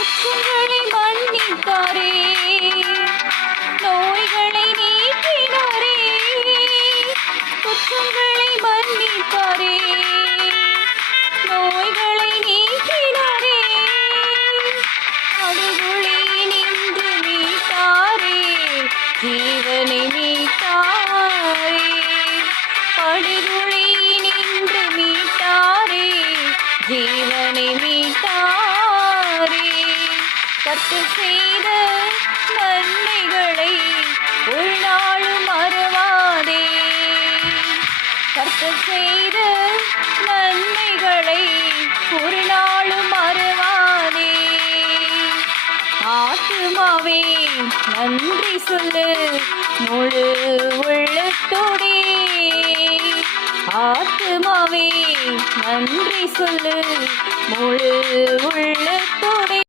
குற்றங்களை மன்னித்தாரே, நோய்களை நீக்கினாரே. குற்றங்களை மன்னித்தாரே, நோய்களை நீக்கினாரே. படுகொலையினின்று மீட்டாரே, ஜீவனை மீட்டாரே. படுகொலையினின்று மீட்டாரே, ஜீவனை மீட்டாரே. கர்த்தர் செய்த நன்மைகளை ஒரு நாளும் மறவாதே. கர்த்தர் செய்த நன்மைகளை ஒரு நாளும் மறவாதே. ஆத்துமாவே நன்றி சொல்லு முழு உள்ளத்தோடே. ஆத்துமாவே நன்றி சொல்லு முழு உள்ளத்தோடே.